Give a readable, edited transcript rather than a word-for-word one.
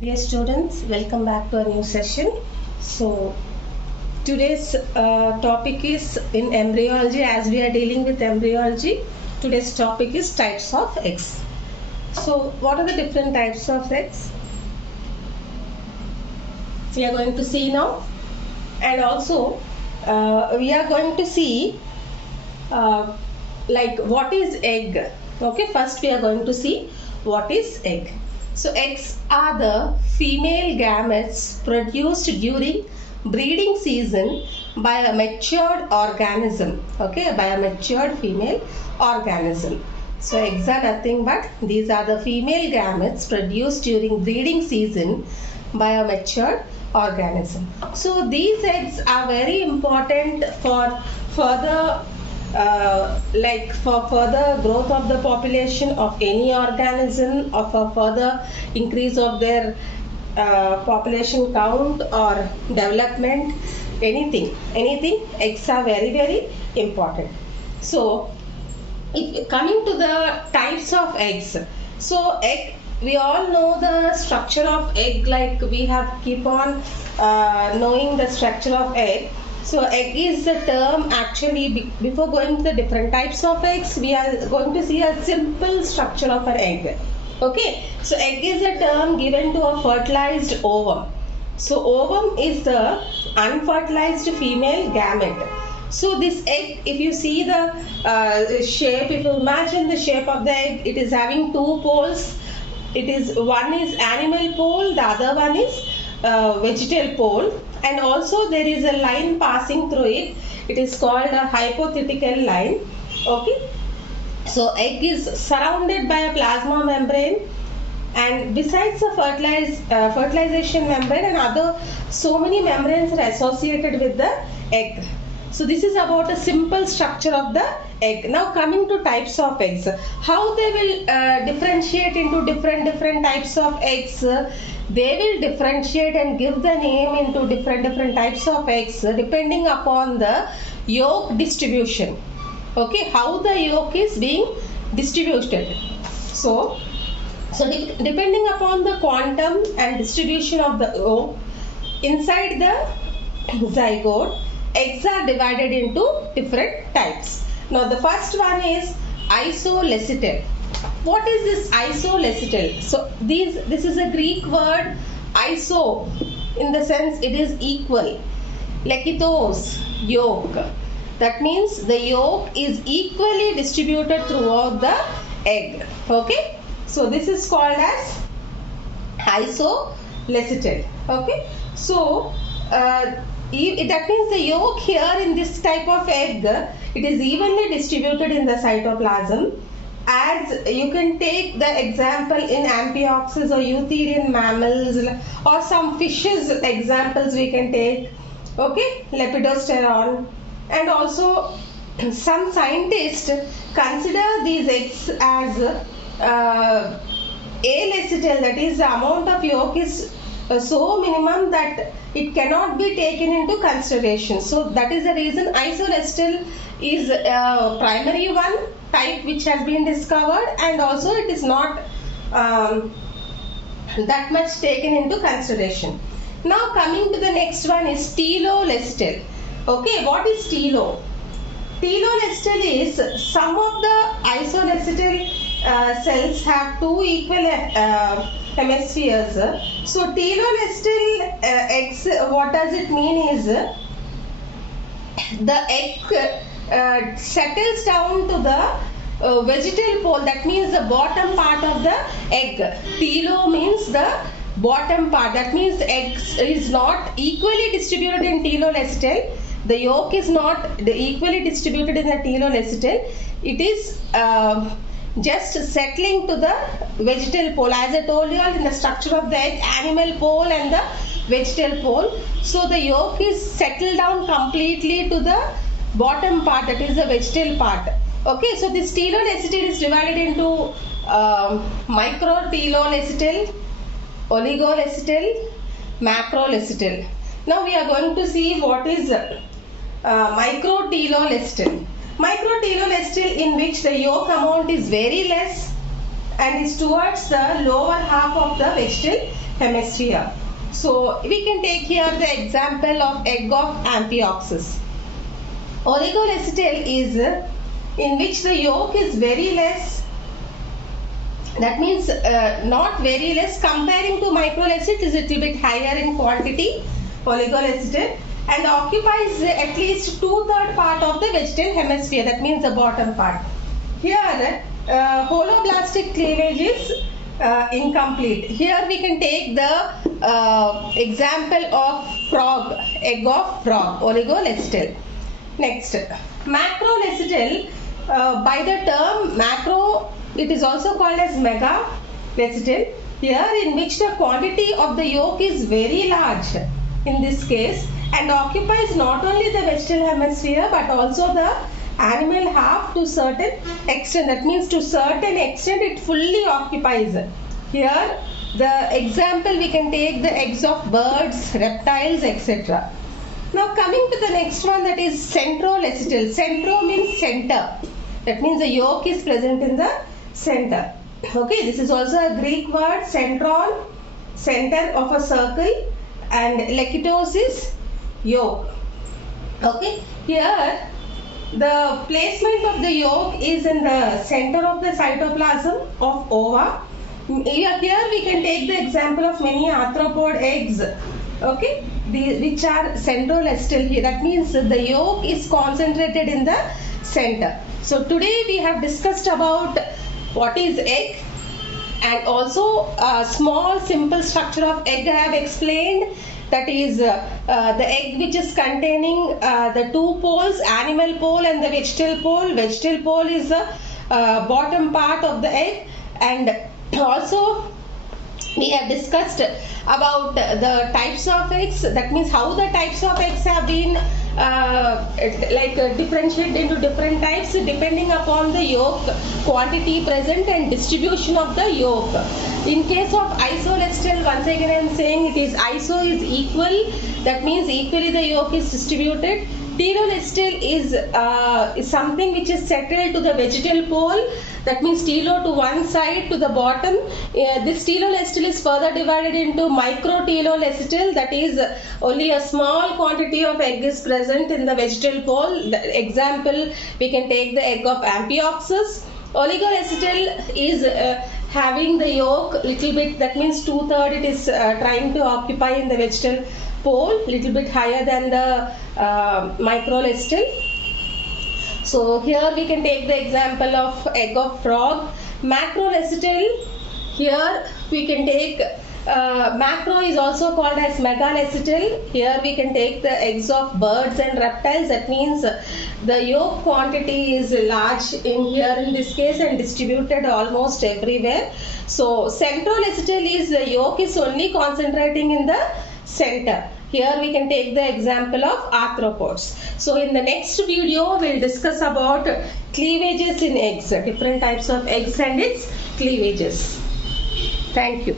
Dear students, welcome back to a new session. So, today's topic is in embryology. As we are dealing with embryology, today's topic is types of eggs. So, what are the different types of eggs? We are going to see now, and also we are going to see like what is egg. Okay, first we are going to see what is egg. So eggs are the female gametes produced during breeding season by a matured organism. Okay, by a matured female organism. So eggs are nothing but these are the female gametes produced during breeding season by a matured organism. So these eggs are very important for further for further growth of the population of any organism, or for further increase of their population count or development, anything eggs are very important. So if coming to the types of eggs, so egg, we all know the structure of egg, like we have keep on knowing the structure of egg. So egg is the term. Actually, before going to the different types of eggs, we are going to see a simple structure of an egg. Okay, so egg is a term given to a fertilized ovum. So ovum is the unfertilized female gamete. So this egg, if you see the shape, if you imagine the shape of the egg, it is having two poles. One is animal pole, the other one is vegetal pole, and also there is a line passing through it. It is called a hypothetical line. Okay, so egg is surrounded by a plasma membrane, and besides the fertilization membrane and other so many membranes are associated with the egg. So this is about a simple structure of the egg. Now coming to types of eggs, how they will differentiate into different types of eggs. They will differentiate and give the name into different types of eggs depending upon the yolk distribution. Okay, how the yolk is being distributed. So depending upon the quantum and distribution of the yolk inside the zygote, eggs are divided into different types. Now the first one is isolecital. What is this isolecital? So this is a Greek word, iso, in the sense it is equal. Lekitos, yolk. That means the yolk is equally distributed throughout the egg. Okay, so this is called as isolecital. Okay, so that means the yolk here in this type of egg, it is evenly distributed in the cytoplasm. As you can take the example in Amphioxus or Eutherian mammals, or some fishes examples we can take. Okay, Lepidosteron, and also some scientists consider these eggs as alecital, that is the amount of yolk is so minimum that it cannot be taken into consideration. So that is the reason isolecital is a primary one type which has been discovered, and also it is not that much taken into consideration. Now coming to the next one is telolecital. Okay, what is telo? Telolecital is some of the isolecital cells have two equal hemispheres. So telolecital eggs, what does it mean is the egg settles down to the vegetal pole, that means the bottom part of the egg. Telo means the bottom part, that means the egg is not equally distributed in telolecital. The yolk is not equally distributed in the telolecital. It is just settling to the vegetal pole. As I told you in the structure of the egg, animal pole and the vegetal pole. So the yolk is settled down completely to the bottom part, that is the vegetal part. Okay, so this telolecital is divided into microtelolecital, oligolecital, macrolecital. Now we are going to see what is microtelolecital. Microtelolecital, in which the yolk amount is very less and is towards the lower half of the vegetal hemisphere. So we can take here the example of egg of Amphioxus. Oligolecitale is in which the yolk is very less, that means not very less, comparing to microlecitale is a little bit higher in quantity, oligolecitale, and occupies at least 2/3 part of the vegetal hemisphere, that means the bottom part. Here holoblastic cleavage is incomplete. Here we can take the example of frog, egg of frog, oligolecitale. Next, macrolecitale, by the term macro, it is also called as megalecitale, here in which the quantity of the yolk is very large in this case, and occupies not only the vegetal hemisphere but also the animal half to certain extent, that means to certain extent it fully occupies. Here the example we can take the eggs of birds, reptiles, etc. Now coming to the next one, that is centrolecitale. Centro means center, that means the yolk is present in the center. Okay, this is also a Greek word, centron, center of a circle, and lekitos is yolk. Okay, here the placement of the yolk is in the center of the cytoplasm of ova. Here we can take the example of many arthropod eggs, okay, which are centrolecitale here. That means the yolk is concentrated in the center. So today we have discussed about what is egg, and also a small simple structure of egg I have explained. That is the egg which is containing the two poles, animal pole and the vegetal pole. Vegetal pole is the bottom part of the egg, and also we have discussed about the types of eggs, that means how the types of eggs have been differentiated into different types depending upon the yolk quantity present and distribution of the yolk. In case of isolecitale, once again I am saying it is iso is equal, that means equally the yolk is distributed. Telolecitale is something which is settled to the vegetal pole, that means telo to one side to the bottom. This telolecitale is further divided into microtelolecitale, that is only a small quantity of egg is present in the vegetal pole. The example we can take the egg of Amphioxus. Oligolecitale is having the yolk little bit, that means 2/3 it is trying to occupy in the vegetal pole, little bit higher than the microlecitale. So here we can take the example of egg of frog. Macrolecitale, here we can take macro is also called as megalecitale. Here we can take the eggs of birds and reptiles, that means the yolk quantity is large in here in this case and distributed almost everywhere. So centrolecitale is the yolk is only concentrating in the center. Here we can take the example of arthropods. So in the next video we will discuss about cleavages in eggs, different types of eggs and its cleavages. Thank you.